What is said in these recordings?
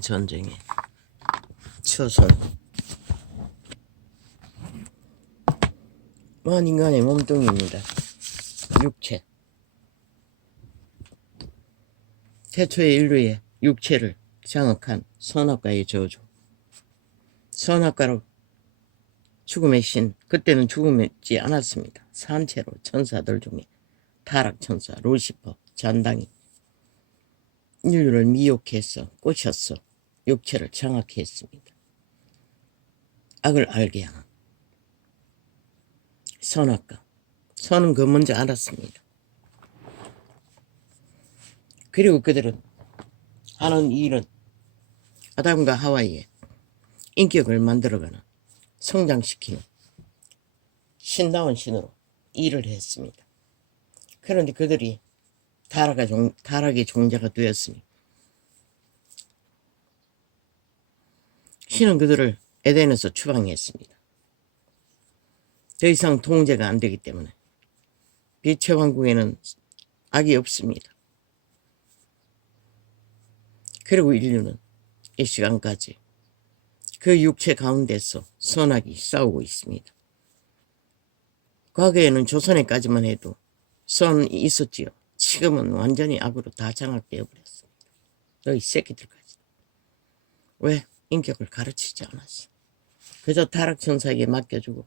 전쟁에 초선 먼 인간의 몸뚱이입니다. 육체. 태초의 인류의 육체를 장악한 선악과의 저주. 선악과로 죽음의 신, 그때는 죽음지 않았습니다. 산채로 천사들 중에 타락천사 루시퍼 잔당이 인류를 미혹해서 꼬셨어 육체를 장악했습니다. 악을 알게 하는 선악과. 선은 그 먼저 알았습니다. 그리고 그들은 하는 일은 아담과 하와의 인격을 만들어가는, 성장시키는 신다운 신으로 일을 했습니다. 그런데 그들이 타락의 종자가 되었으니 신은 그들을 에덴에서 추방했습니다. 더 이상 통제가 안 되기 때문에 빛의 왕국에는 악이 없습니다. 그리고 인류는 이 시간까지 그 육체 가운데서 선악이 싸우고 있습니다. 과거에는 조선에까지만 해도 선이 있었지요. 지금은 완전히 악으로 다 장악되어 버렸습니다. 너희 새끼들까지. 왜? 인격을 가르치지 않았어. 그저 타락천사에게 맡겨주고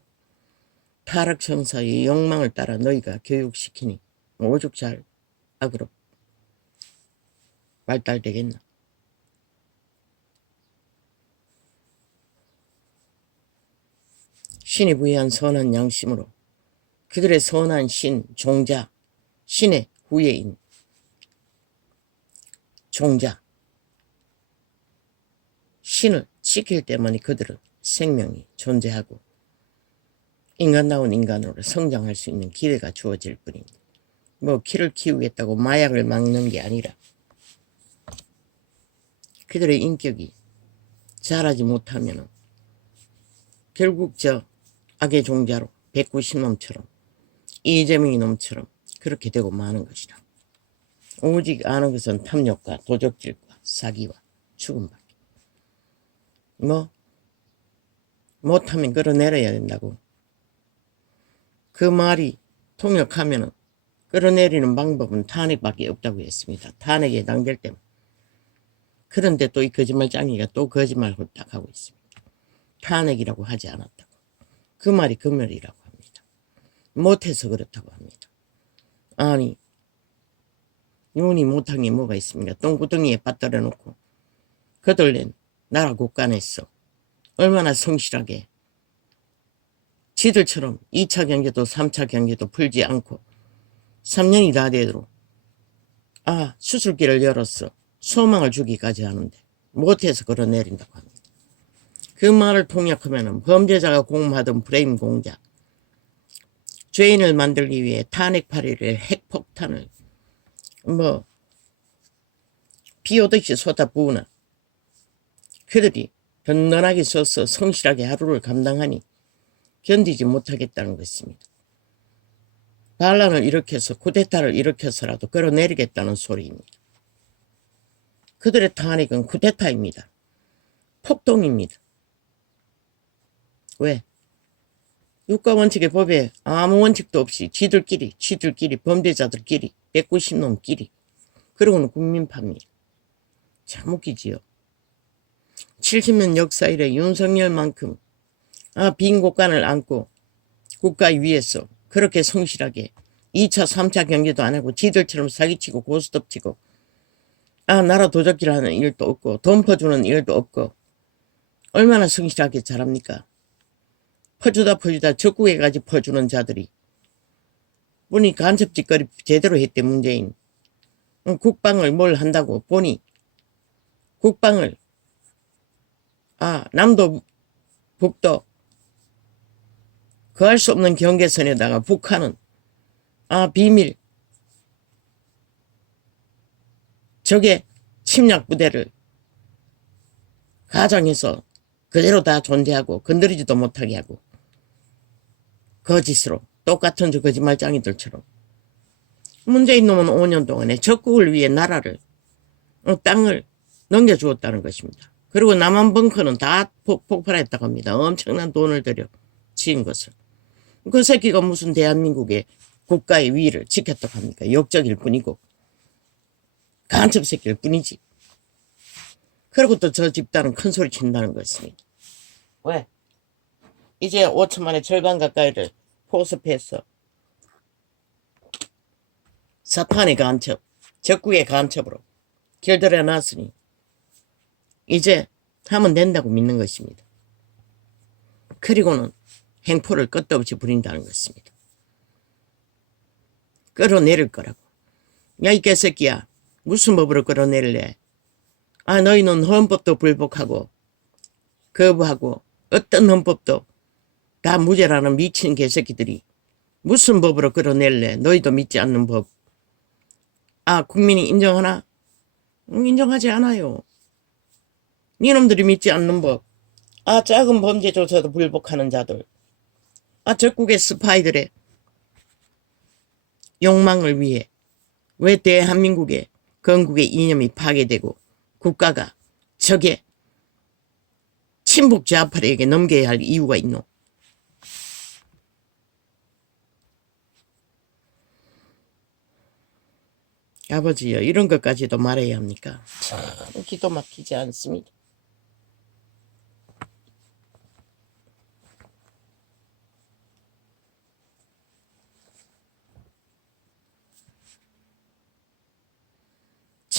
타락천사의 욕망을 따라 너희가 교육시키니 오죽 잘 악으로 발달되겠나. 신이 부여한 선한 양심으로 그들의 선한 신, 종자, 신의 후예인 종자, 신을 지킬 때만이 그들은 생명이 존재하고 인간다운 인간으로 성장할 수 있는 기회가 주어질 뿐입니다. 뭐 키를 키우겠다고 마약을 막는 게 아니라 그들의 인격이 자라지 못하면 결국 저 악의 종자로 190놈처럼 이재명이 놈처럼 그렇게 되고 마는 것이라. 오직 아는 것은 탐욕과 도적질과 사기와 죽음밖에. 못하면 끌어내려야 된다고. 그 말이 통역하면 끌어내리는 방법은 탄핵밖에 없다고 했습니다. 탄핵에 해당될 때만. 그런데 또 이 거짓말장이가 또 거짓말 홀딱 하고 있습니다. 탄핵이라고 하지 않았다고. 그 말이 금멸이라고 합니다. 못해서 그렇다고 합니다. 아니, 윤이 못한 게 뭐가 있습니까? 똥구덩이에 빠뜨려 놓고 거들낸 나라 국간에서 얼마나 성실하게 지들처럼 2차 경제도 3차 경제도 풀지 않고 3년이 다 되도록 수술기를 열었어. 소망을 주기까지 하는데 못해서 걸어내린다고 합니다. 그 말을 통역하면 범죄자가 공모하던 브레인 공작, 죄인을 만들기 위해 탄핵파리를 핵폭탄을 비오듯이 쏟아부으나 그들이 든든하게 서서 성실하게 하루를 감당하니 견디지 못하겠다는 것입니다. 반란을 일으켜서 쿠데타를 일으켜서라도 끌어내리겠다는 소리입니다. 그들의 탄핵은 쿠데타입니다. 폭동입니다. 왜? 육가원칙의 법에 아무 원칙도 없이 지들끼리 범죄자들끼리 190놈끼리 그러고는 국민파입니다. 참 웃기지요. 70년 역사 이래 윤석열만큼 빈 곳간을 안고 국가 위에서 그렇게 성실하게 2차 3차 경제도 안 하고 지들처럼 사기치고 고스톱치고 나라 도적질하는 일도 없고 돈 퍼주는 일도 없고 얼마나 성실하게 잘합니까? 퍼주다 적국에까지 퍼주는 자들이 보니 간첩짓거리 제대로 했대. 문재인 국방을 뭘 한다고 보니 국방을 남도 북도 거할 수 없는 경계선에다가 북한은 비밀 적의 침략 부대를 가장해서 그대로 다 존재하고 건드리지도 못하게 하고 거짓으로 똑같은 저 거짓말장이들처럼 문재인 놈은 5년 동안에 적국을 위해 나라를 땅을 넘겨주었다는 것입니다. 그리고 남한 벙커는 다 폭발했다고 합니다. 엄청난 돈을 들여 지은 것을. 그 새끼가 무슨 대한민국의 국가의 위를 지켰다고 합니까? 역적일 뿐이고 간첩 새끼일 뿐이지. 그리고 또 저 집단은 큰 소리 친다는 것입니다. 왜? 이제 5천만의 절반 가까이를 포섭해서 사탄의 간첩, 적국의 간첩으로 길들여 놨으니 이제 하면 된다고 믿는 것입니다. 그리고는 행포를 끝도 없이 부린다는 것입니다. 끌어내릴 거라고. 야, 이 개새끼야. 무슨 법으로 끌어내릴래? 아, 너희는 헌법도 불복하고 거부하고 어떤 헌법도 다 무죄라는 미친 개새끼들이 무슨 법으로 끌어낼래? 너희도 믿지 않는 법. 아, 국민이 인정하나? 인정하지 않아요. 니놈들이 믿지 않는 법. 아, 작은 범죄조차도 불복하는 자들. 아, 적국의 스파이들의 욕망을 위해 왜 대한민국의 건국의 이념이 파괴되고 국가가 적의 친북 좌파에게 넘겨야 할 이유가 있노? 아버지요, 이런 것까지도 말해야 합니까? 참 기도 막히지 않습니다.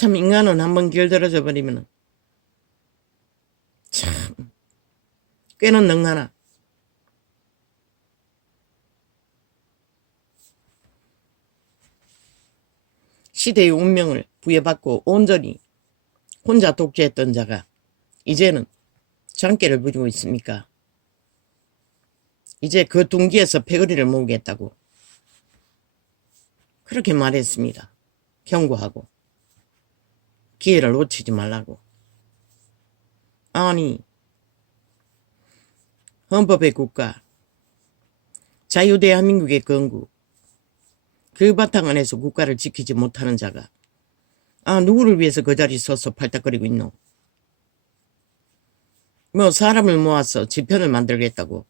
참 인간은 한번 길들어져 버리면 참 꽤는 능하나 시대의 운명을 부여받고 온전히 혼자 독재했던 자가 이제는 장깨를 부리고 있습니까? 이제 그 둥기에서 패거리를 모으겠다고 그렇게 말했습니다. 경고하고 기회를 놓치지 말라고. 아니, 헌법의 국가, 자유대한민국의 건국, 그 바탕 안에서 국가를 지키지 못하는 자가 아, 누구를 위해서 그 자리에 서서 팔딱거리고 있노? 뭐 사람을 모아서 지편을 만들겠다고.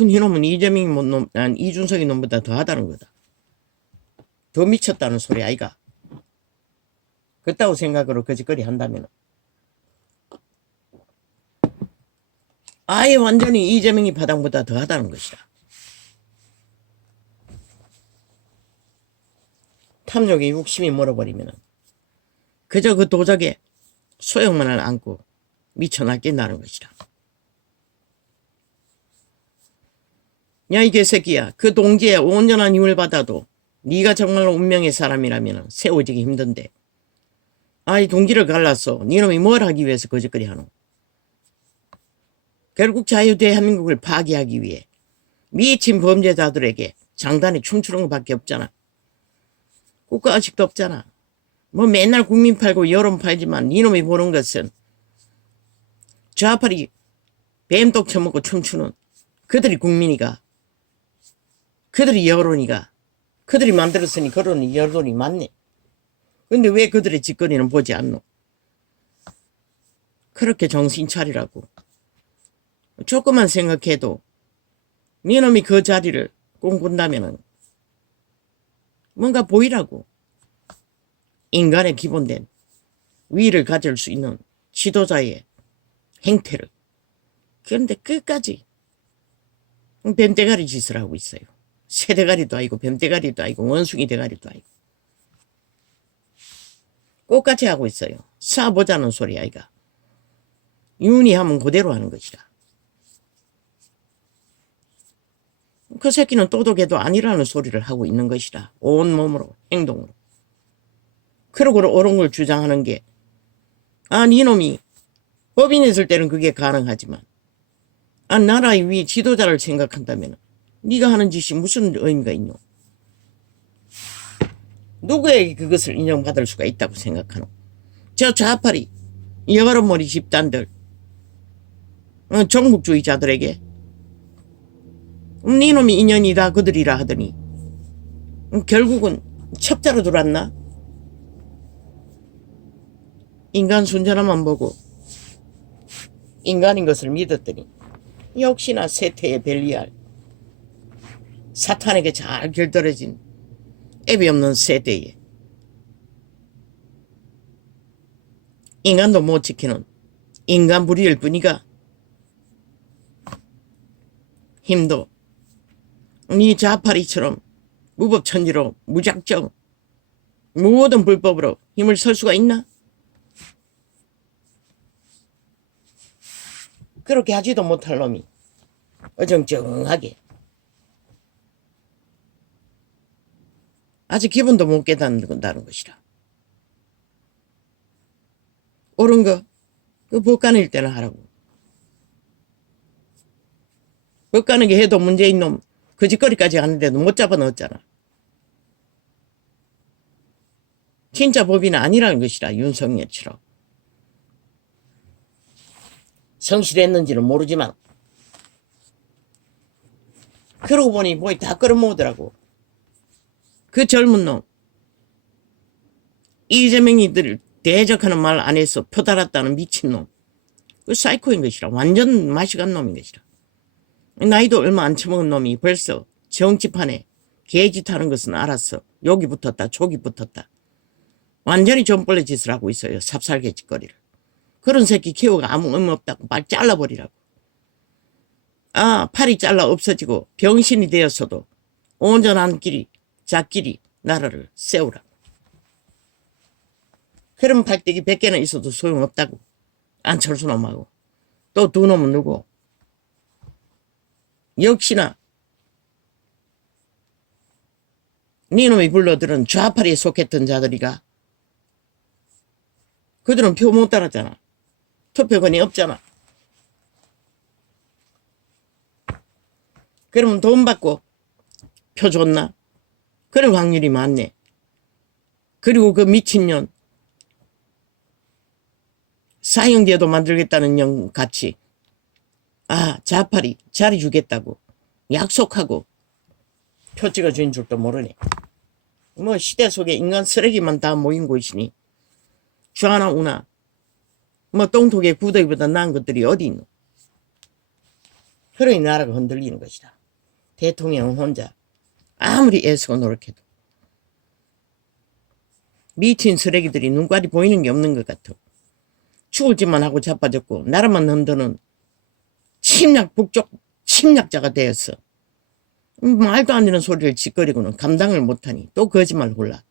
이놈은 이준석이 놈보다 더하다는 거다. 더 미쳤다는 소리 아이가. 그따구 생각으로 거짓거리 한다면 아예 완전히 이재명이 바닥보다 더하다는 것이다. 탐욕에 욕심이 몰아버리면 그저 그 도적에 소용만을 안고 미쳐 날뛴다는 것이다. 야, 이 개새끼야. 그 동지에 온전한 힘을 받아도 네가 정말로 운명의 사람이라면 세워지기 힘든데 이 동지를 갈라서 니놈이 뭘 하기 위해서 거짓거리 하노? 결국 자유대한민국을 파괴하기 위해 미친 범죄자들에게 장단에 춤추는 것밖에 없잖아. 국가 의식도 없잖아. 뭐 맨날 국민 팔고 여론 팔지만 니놈이 보는 것은 좌파리 뱀독 처먹고 춤추는 그들이 국민이가, 그들이 여론이가, 그들이 만들었으니 그런 여론이 맞네. 근데 왜 그들의 짓거리는 보지 않노? 그렇게 정신 차리라고. 조금만 생각해도 니놈이 그 자리를 꿈꾼다면은 뭔가 보이라고. 인간의 기본된 위를 가질 수 있는 지도자의 행태를. 그런데 끝까지 뱀대가리 짓을 하고 있어요. 새대가리도 아니고 뱀대가리도 아니고 원숭이 대가리도 아니고 똑같이 하고 있어요. 쏴보자는 소리 아이가. 윤희하면 그대로 하는 것이다. 그 새끼는 똑똑해도 아니라는 소리를 하고 있는 것이다. 온몸으로 행동으로. 그러고 옳은 걸 주장하는 게 니놈이 법인이 있을 때는 그게 가능하지만 나라의 위 지도자를 생각한다면 네가 하는 짓이 무슨 의미가 있노? 누구에게 그것을 인정받을 수가 있다고 생각하노? 저 좌파리 여러머리 집단들 정복주의자들에게 니놈이 인연이다 그들이라 하더니 결국은 첩자로 들어왔나? 인간 순전함만 보고 인간인 것을 믿었더니 역시나 세태의 벨리알, 사탄에게 잘 결들어진 애비 없는 세대에 인간도 못 지키는 인간 불의일 뿐이가 힘도 네 자파리처럼 무법천지로 무작정 모든 불법으로 힘을 쓸 수가 있나? 그렇게 하지도 못할 놈이 어정쩡하게 아직 기분도 못 깨닫는다는 것이라. 옳은 거 그 법가는 때는 하라고. 법가는 게 해도 문제인 놈 그 짓거리까지 하는데도 못 잡아 넣었잖아. 진짜 법인은 아니라는 것이라. 윤석열처럼 성실했는지는 모르지만 그러고 보니 뭐이 다 끌어모으더라고. 그 젊은 놈 이재명이들 대적하는 말 안에서 표 달았다는 미친놈, 그 사이코인 것이라. 완전 맛이 간 놈인 것이라. 나이도 얼마 안 처먹은 놈이 벌써 정치판에 개짓하는 것은 알았어. 욕이 붙었다 족이 붙었다. 완전히 좀벌레 짓을 하고 있어요. 삽살개 짓거리를. 그런 새끼 키우가 아무 의미 없다고 말 잘라버리라고. 아, 팔이 잘라 없어지고 병신이 되었어도 온전한 길이 자끼리 나라를 세우라고. 그런 팔대기 100개는 있어도 소용없다고. 안철수 놈하고 또 두 놈은 누구? 역시나 네 놈이 불러들은 좌파리에 속했던 자들이가 그들은 표 못 달았잖아. 투표권이 없잖아. 그러면 돈 받고 표 줬나? 그럴 확률이 많네. 그리고 그 미친년 사형제도 만들겠다는 년 같이 아 좌파리 자리 주겠다고 약속하고 표 찍어준 줄도 모르네. 뭐 시대 속에 인간 쓰레기만 다 모인 곳이니 좌나 우나 뭐 똥통에 구더기보다 나은 것들이 어디 있노. 그러니 나라가 흔들리는 것이다. 대통령은 혼자 아무리 애쓰고 노력해도 미친 쓰레기들이 눈깔이 보이는 게 없는 것 같아. 죽을 짓만 하고 자빠졌고 나라만 흔드는 침략 북쪽 침략자가 되었어. 말도 안 되는 소리를 짓거리고는 감당을 못하니 또 거짓말 골라.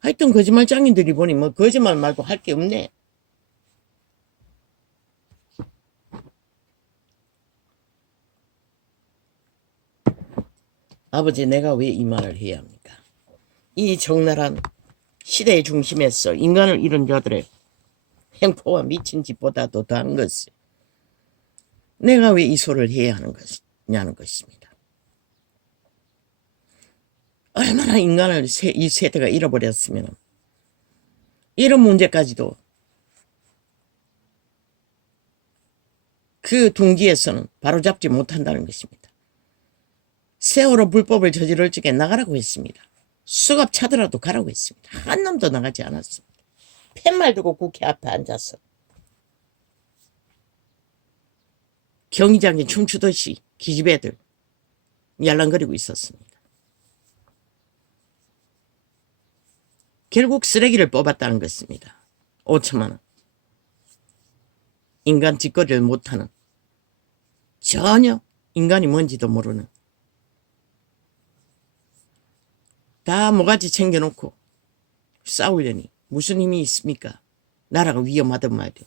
하여튼 거짓말장인들이 보니 뭐 거짓말 말고 할 게 없네. 아버지, 내가 왜 이 말을 해야 합니까? 이 적나라한 시대의 중심에서 인간을 잃은 자들의 횡포와 미친 짓보다도 더한 것을 내가 왜 이 소리를 해야 하는 것이냐는 것입니다. 얼마나 인간을 이 세대가 잃어버렸으면 이런 문제까지도 그 둥지에서는 바로잡지 못한다는 것입니다. 세월호 불법을 저지를 적에 나가라고 했습니다. 수갑 차더라도 가라고 했습니다. 한 놈도 나가지 않았습니다. 팻말 두고 국회 앞에 앉아서 경기장에 춤추듯이 기집애들 yar랑거리고 있었습니다. 결국 쓰레기를 뽑았다는 것입니다. 5천만 원. 인간 짓거리를 못하는, 전혀 인간이 뭔지도 모르는, 다 모가지 챙겨놓고 싸우려니 무슨 힘이 있습니까? 나라가 위험하든 말든,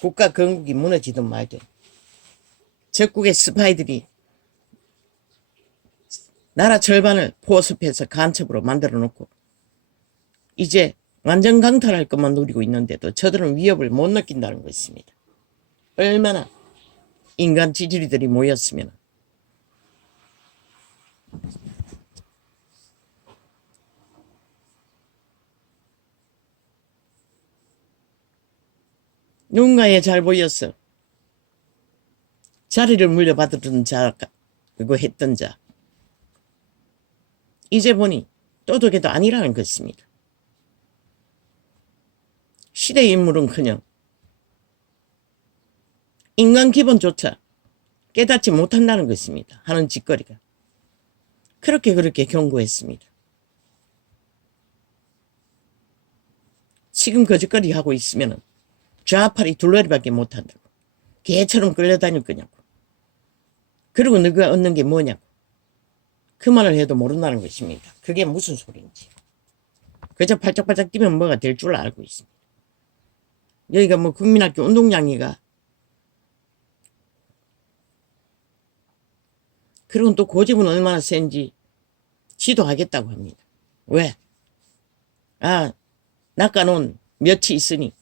국가 건국이 무너지든 말든, 적국의 스파이들이 나라 절반을 포섭해서 간첩으로 만들어 놓고 이제 완전 강탈할 것만 노리고 있는데도 저들은 위협을 못 느낀다는 것입니다. 얼마나 인간 지지리들이 모였으면 누군가에 잘 보였어. 자리를 물려받았던 자, 그거 했던 자. 이제 보니 또독해도 아니라는 것입니다. 시대 인물은커녕 인간 기본조차 깨닫지 못한다는 것입니다. 하는 짓거리가. 그렇게 경고했습니다. 지금 거짓거리 하고 있으면 좌팔이 둘러리밖에 못한다고. 개처럼 끌려다닐 거냐고. 그리고 너가 얻는 게 뭐냐고. 그 말을 해도 모른다는 것입니다. 그게 무슨 소리인지. 그저 발짝발짝 뛰면 뭐가 될 줄 알고 있습니다. 여기가 뭐 국민학교 운동장이가. 그리고 또 고집은 얼마나 센지 지도하겠다고 합니다. 왜? 낚아놓은 몇이 있으니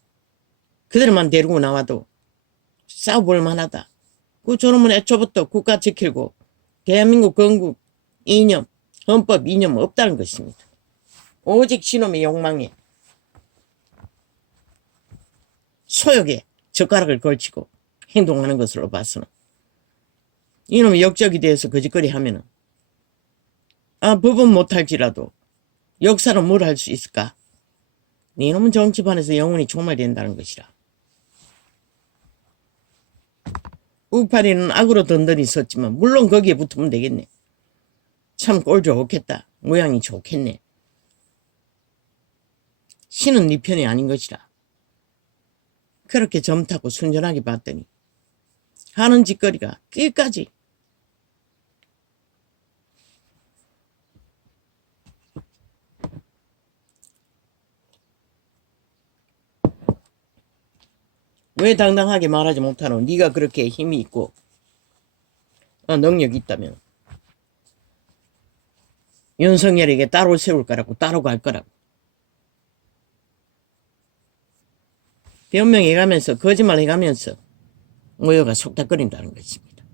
그들만 데리고 나와도 싸워볼 만하다. 그 저놈은 애초부터 국가 지키고 대한민국 건국 이념, 헌법 이념 없다는 것입니다. 오직 지놈의 욕망에 소욕에 젓가락을 걸치고 행동하는 것으로 봐서는 이놈의 역적이 대해서 거짓거리 하면은 법은 못할지라도 역사는 뭘 할 수 있을까? 이놈은 정치판에서 영원히 종말된다는 것이라. 우파리는 악으로 던던히 섰지만 물론 거기에 붙으면 되겠네. 참 꼴 좋겠다. 모양이 좋겠네. 신은 네 편이 아닌 것이라. 그렇게 점타고 순전하게 봤더니 하는 짓거리가 끝까지 왜 당당하게 말하지 못하노? 네가 그렇게 힘이 있고 능력이 있다면 윤석열에게 따로 세울 거라고, 따로 갈 거라고. 변명해가면서 거짓말해가면서 모여가 속닥거린다는 것입니다.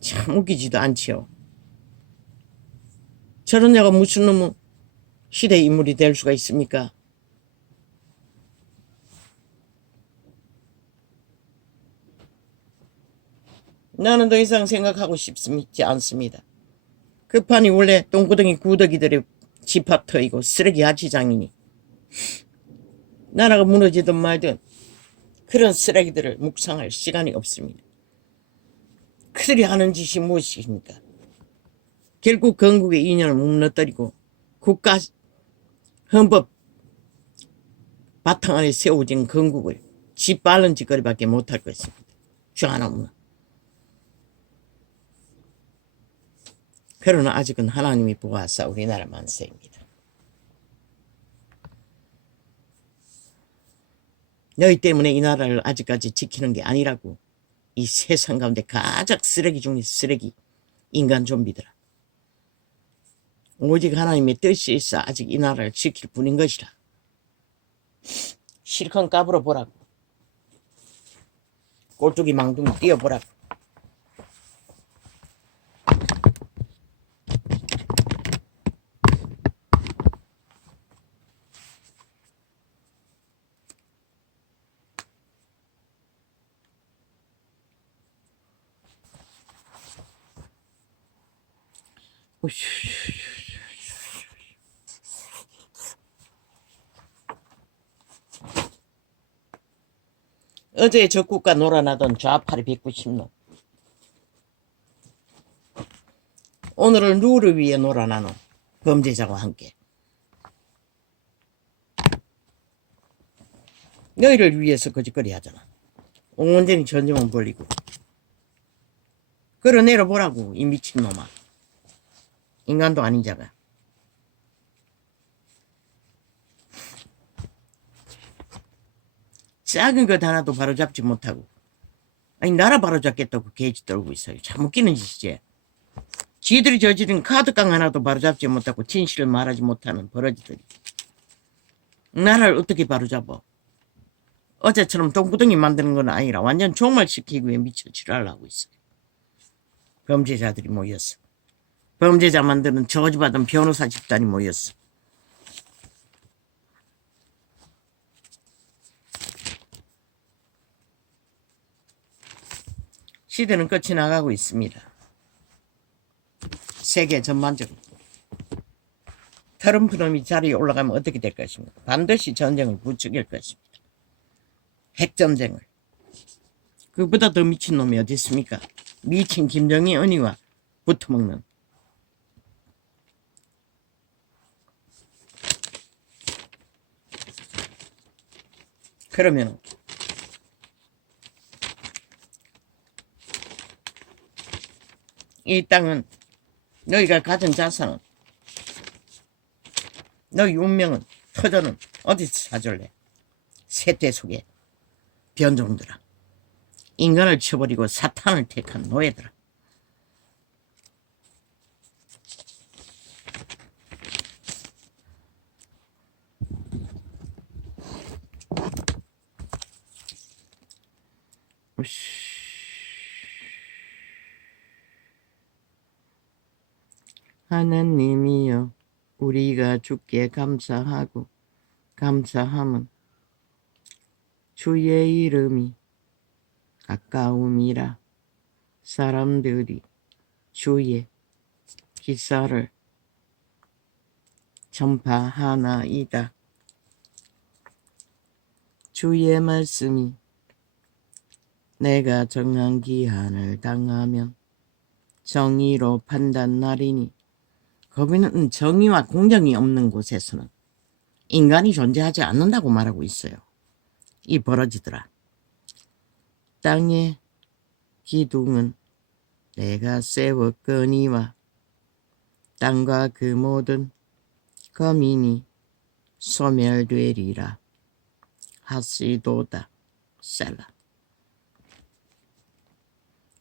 참 웃기지도 않지요. 저런 자가 무슨 놈의 시대 인물이 될 수가 있습니까? 나는 더 이상 생각하고 싶지 않습니다. 그 판이 원래 똥구덩이 구더기들의 집합터이고 쓰레기 야치장이니 나라가 무너지든 말든 그런 쓰레기들을 묵상할 시간이 없습니다. 그들이 하는 짓이 무엇입니까? 결국 건국의 이념을 무너뜨리고 국가 헌법 바탕 안에 세워진 건국을 짓밟는 짓거리밖에 못할 것입니다. 하나는. 그러나 아직은 하나님이 보아사 우리나라 만세입니다. 너희 때문에 이 나라를 아직까지 지키는 게 아니라고. 이 세상 가운데 가장 쓰레기 중에 쓰레기 인간 좀비들아. 오직 하나님의 뜻이 있어 아직 이 나라를 지킬 뿐인 것이라. 실컷 까불어 보라고. 꼴뚜기 망둥이 뛰어보라고. 어제 적국과 놀아나던 좌파리 190놈. 오늘은 누구를 위해 놀아나노? 범죄자와 함께. 너희를 위해서 거짓거리 하잖아. 온전히 전쟁은 벌리고. 끌어내려 보라고 이 미친놈아. 인간도 아닌 자가. 작은 것 하나도 바로잡지 못하고 아니 나라 바로잡겠다고 개지 떨고 있어요. 참 웃기는 짓이지. 지들이 저지른 카드깡 하나도 바로잡지 못하고 진실을 말하지 못하는 버러지들이 나라를 어떻게 바로잡아. 어제처럼 똥구덩이 만드는 건 아니라 완전 종말시키기 위해 미쳐 지랄을 하고 있어요. 범죄자들이 모였어. 범죄자 만드는 저주받은 변호사 집단이 모였어. 시대는 끝이 나가고 있습니다. 세계 전반적으로. 트럼프 놈이 자리에 올라가면 어떻게 될 것입니까? 반드시 전쟁을 부추길 것입니다. 핵전쟁을. 그보다 더 미친 놈이 어디 있습니까? 미친 김정은이와 붙어먹는. 그러면 이 땅은 너희가 가진 자산은 너희 운명은 터전은 어디서 사줄래? 세대 속에 변종들아. 인간을 쳐버리고 사탄을 택한 노예들아. 하나님이여, 우리가 주께 감사하고 감사함은 주의 이름이 가까움이라. 사람들이 주의 기사를 전파하나이다. 주의 말씀이 내가 정한 기한을 당하면 정의로 판단하리니. 거기는 정의와 공정이 없는 곳에서는 인간이 존재하지 않는다고 말하고 있어요. 이 버러지들아. 땅의 기둥은 내가 세웠거니와 땅과 그 모든 거민이 소멸되리라. 하시도다. 셀라.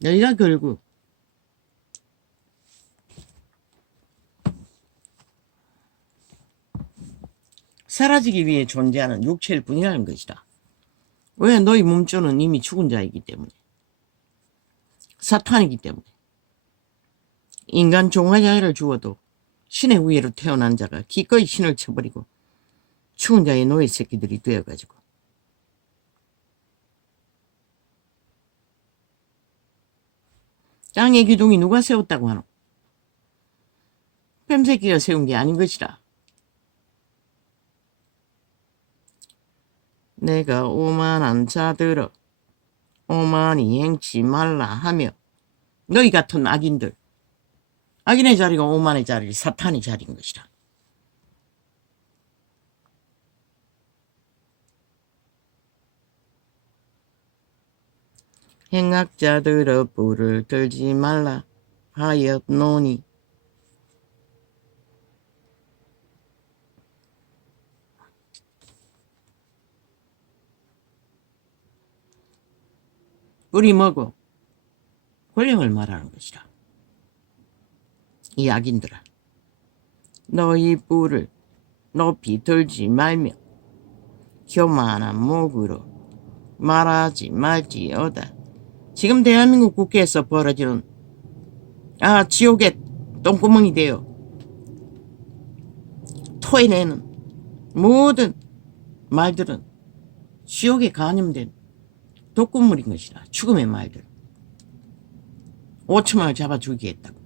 너희가 결국 사라지기 위해 존재하는 육체일 뿐이라는 것이다. 왜? 너희 몸조는 이미 죽은 자이기 때문에. 사탄이기 때문에. 인간 종아자를 주어도 신의 위에로 태어난 자가 기꺼이 신을 쳐버리고 죽은 자의 노예 새끼들이 되어가지고 땅의 기둥이 누가 세웠다고 하노? 뱀새끼가 세운 게 아닌 것이라. 내가 오만한 자들아 오만히 행치 말라 하며. 너희 같은 악인들. 악인의 자리가 오만의 자리, 사탄의 자리인 것이라. 행악자들아 불을 들지 말라 하였노니. 뿔이 뭐고? 권력을 말하는 것이라. 이 악인들아, 너희 뿔을 높이 들지 말며 교만한 목으로 말하지 말지어다. 지금 대한민국 국회에서 벌어지는 지옥의 똥구멍이 되어 토해내는 모든 말들은 지옥에 간염된 독극물인 것이라. 죽음의 말들. 5천만을 잡아 죽이겠다고.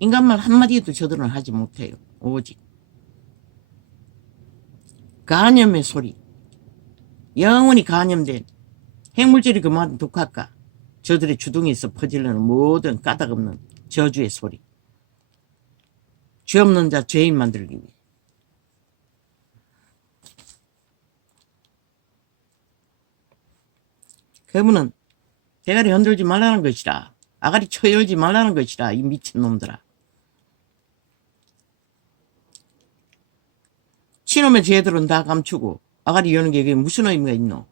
인간말 한마디도 저들은 하지 못해요. 오직 간염의 소리. 영원히 간염된 핵물질이 그만큼 독할까. 저들의 주둥이에서 퍼지려는 모든 까닭없는 저주의 소리. 죄 없는 자 죄인 만들기 위해. 그분은 대가리 흔들지 말라는 것이라. 아가리 쳐열지 말라는 것이라. 이 미친놈들아. 치놈의 죄들은 다 감추고 아가리 여는 게 무슨 의미가 있노?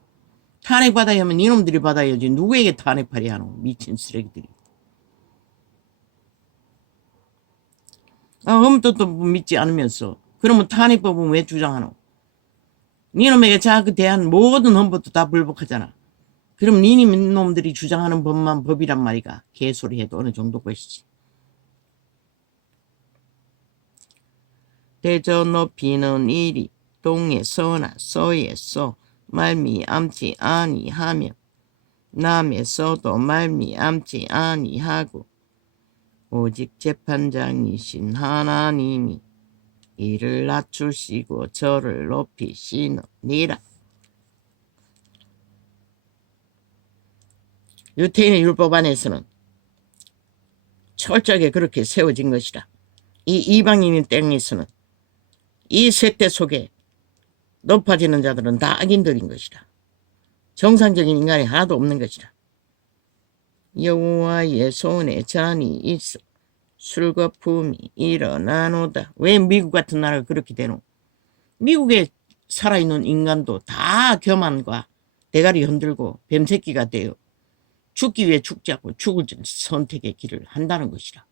탄핵받아야 하면 이놈들이 받아야지. 누구에게 탄핵팔이 하노? 미친 쓰레기들이. 흠도 믿지 않으면서 그러면 탄핵법은 왜 주장하노? 니놈에게 그 대한 모든 헌법도 다 불복하잖아. 그럼 니놈들이 주장하는 법만 법이란 말이가. 개소리 해도 어느 정도 것이지. 대저 높이는 이리 동에 서나 서에 서 말미암지 아니하며 남에서도 말미암지 아니하고 오직 재판장이신 하나님이 이를 낮추시고 저를 높이시느니라. 유태인의 율법 안에서는 철저하게 그렇게 세워진 것이라. 이 이방인의 땅에서는 이 세대 속에 높아지는 자들은 다 악인들인 것이라. 정상적인 인간이 하나도 없는 것이라. 여호와의 손에 잔이 있어 술거품이 일어나노다. 왜 미국 같은 나라가 그렇게 되노? 미국에 살아있는 인간도 다 교만과 대가리 흔들고 뱀새끼가 되어 죽기 위해 죽지 않고 죽을 선택의 길을 한다는 것이라.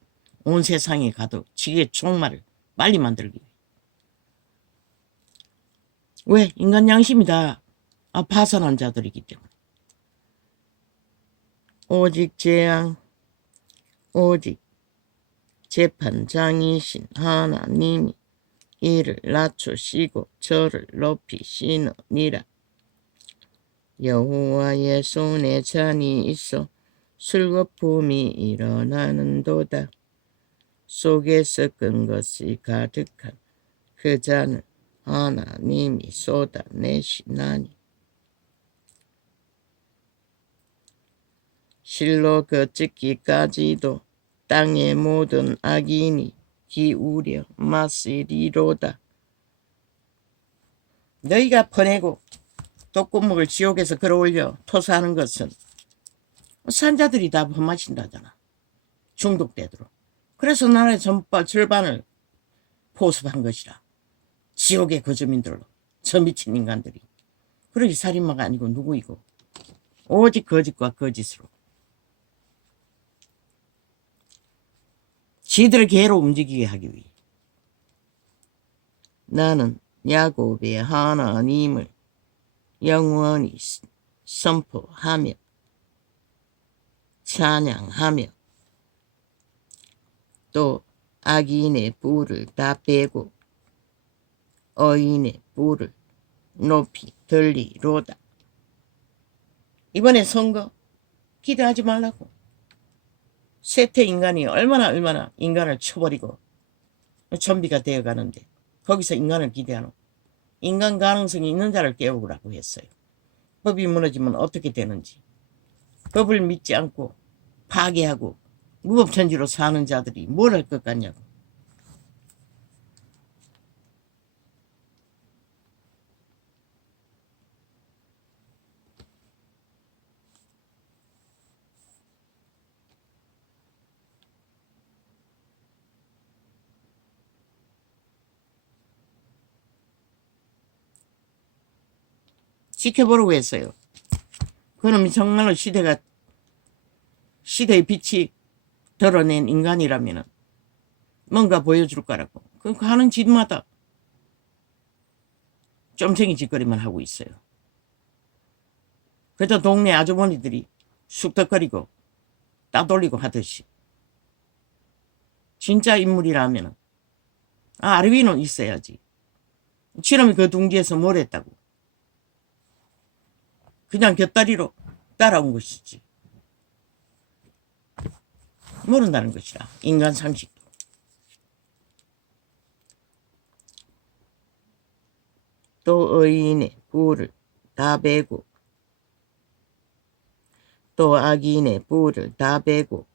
온 세상에 가도 지구의 종말을 빨리 만들기 위해. 왜? 인간 양심이 다 파산한 자들이기 때문에. 오직 재앙, 오직 재판장이신 하나님이 이를 낮추시고 저를 높이시느니라. 여호와의 손에 잔이 있어 술거품이 일어나는도다. 속에 섞은 것이 가득한 그 잔을 하나님이 쏟아내시나니. 실로 거짓기까지도 땅의 모든 악인이 기울여 마시리로다. 너희가 퍼내고 독구멍을 지옥에서 끌어올려 토사하는 것은 산자들이 다 퍼마신다잖아. 중독되도록. 그래서 나라의 절반을 포섭한 것이라. 지옥의 거주민들로. 저 미친 인간들이. 그러기 살인마가 아니고 누구이고. 오직 거짓과 거짓으로. 지들을 개로 움직이게 하기 위해. 나는 야곱의 하나님을 영원히 선포하며 찬양하며 또 악인의 뿔을 다 빼고 의인의 뿔을 높이 들리로다. 이번에 선거 기대하지 말라고. 세태 인간이 얼마나 인간을 쳐버리고 좀비가 되어가는데 거기서 인간을 기대하노. 인간 가능성이 있는 자를 깨우라고 했어요. 법이 무너지면 어떻게 되는지. 법을 믿지 않고 파괴하고 무법천지로 사는 자들이 뭘 할 것 같냐고. 지켜보라고 했어요. 그놈이 정말로 시대의 빛이 드러낸 인간이라면 뭔가 보여줄 거라고. 그 하는 짓마다 쫌생이 짓거리만 하고 있어요. 그저 동네 아주머니들이 쑥덕거리고 따돌리고 하듯이. 진짜 인물이라면 아르비는 있어야지. 지놈이 그 둥지에서 뭘 했다고. 그냥 곁다리로 따라온 것이지. 모른다는 것이라. 인간 상식도. 또 의인의 뿔을 다 베고 또 악인의 뿔을 다 베고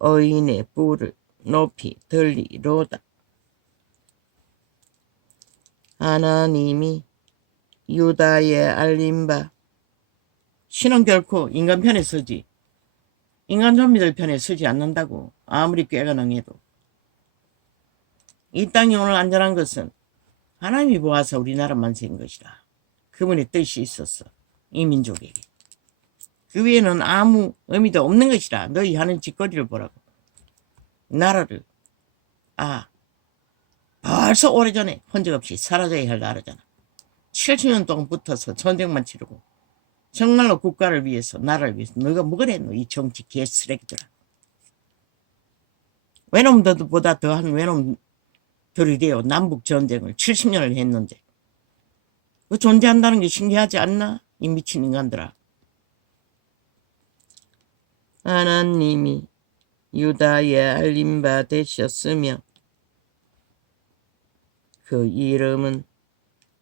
의인의 뿔을 높이 들리로다. 하나님이 유다에 알린 바. 신은 결코 인간 편에 서지. 인간 좀비들 편에 서지 않는다고. 아무리 꾀가 능해도. 이 땅이 오늘 안전한 것은 하나님이 보아서 우리나라 만세인 것이라. 그분의 뜻이 있었어. 이 민족에게. 그 위에는 아무 의미도 없는 것이라. 너희 하는 짓거리를 보라고. 나라를 벌써 오래전에 흔적 없이 사라져야 할 나라잖아. 70년 동안 붙어서 전쟁만 치르고 정말로 국가를 위해서 나라를 위해서 너가 뭐가 했노 이 정치 개쓰레기들아. 외놈들보다 더한 외놈들이 되어 남북전쟁을 70년을 했는데 그 존재한다는 게 신기하지 않나? 이 미친 인간들아. 하나님이 유다에 알린 바 되셨으며 그 이름은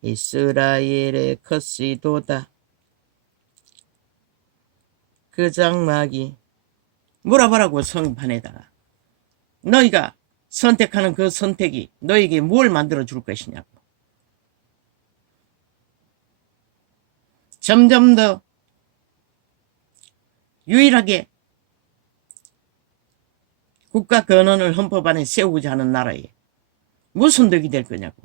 이스라엘의 것이도다. 그 장막이 물어보라고 성판에다가 너희가 선택하는 그 선택이 너에게 뭘 만들어 줄 것이냐고. 점점 더 유일하게 국가 근원을 헌법 안에 세우고자 하는 나라에 무슨 덕이 될 거냐고.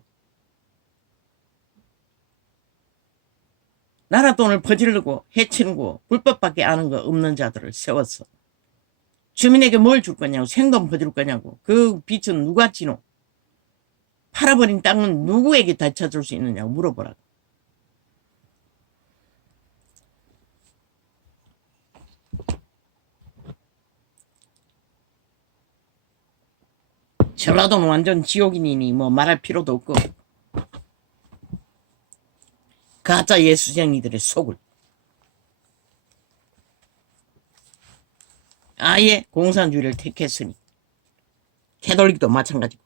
나라 돈을 퍼지르고 해치는 거 불법밖에 아는 거 없는 자들을 세웠어. 주민에게 뭘 줄 거냐고. 생돈 퍼줄 거냐고. 그 빚은 누가 지노? 팔아버린 땅은 누구에게 되찾을 수 있느냐고 물어보라고. 전라도는 완전 지옥이니 뭐 말할 필요도 없고. 가짜 예수쟁이들의 속을 아예 공산주의를 택했으니 캐톨릭도 마찬가지고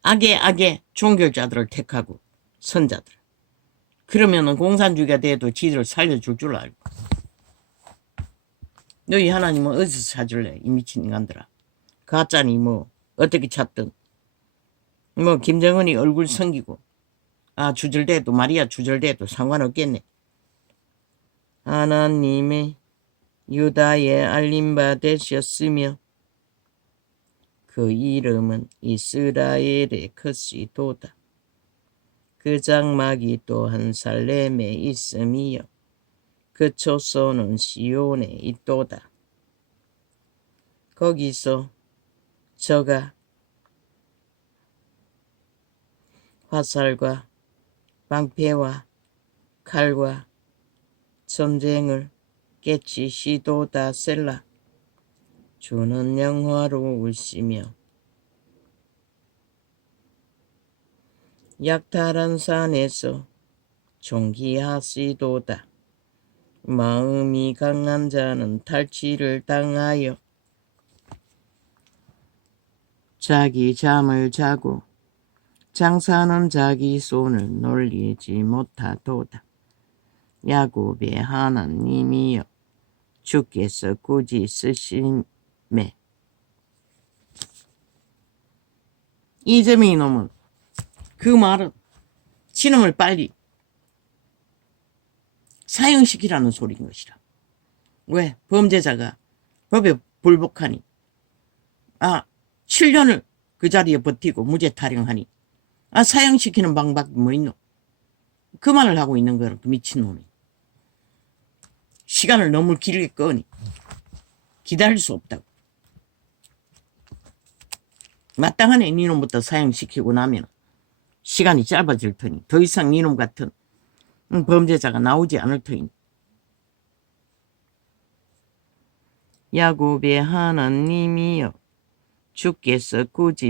악의 종교자들을 택하고 선자들. 그러면은 공산주의가 돼도 지들을 살려줄 줄 알고. 너희 하나님은 어디서 찾을래? 이 미친 인간들아. 가짜니 뭐 어떻게 찾든 뭐 김정은이 얼굴 섬기고 주절대도 마리아 주절대도 상관없겠네. 하나님의 유다에 알림바 되셨으며 그 이름은 이스라엘의 것이도다. 그 장막이 또한 살렘에 있음이요 그 초소는 시온에 있도다. 거기서 저가 화살과 방패와 칼과 전쟁을 깨치시도다. 셀라. 주는 영화로우시며 약탈한 산에서 존귀하시도다. 마음이 강한 자는 탈취를 당하여 자기 잠을 자고 장사는 자기 손을 놀리지 못하도다. 야곱의 하나님이여 주께서 굳이 쓰심에. 이재명이 놈은 그 말은 신음을 빨리 사형시키라는 소리인 것이라. 왜? 범죄자가 법에 불복하니 7년을 그 자리에 버티고 무죄 타령하니 사형시키는 방법이 뭐 있노? 그 말을 하고 있는 거야. 그 미친놈이. 시간을 너무 길게 끄니 기다릴 수 없다고. 마땅하네. 니놈부터 사형시키고 나면 시간이 짧아질 터니 더 이상 니놈 같은 범죄자가 나오지 않을 터니. 야곱의 하나님이여 주께서 굳이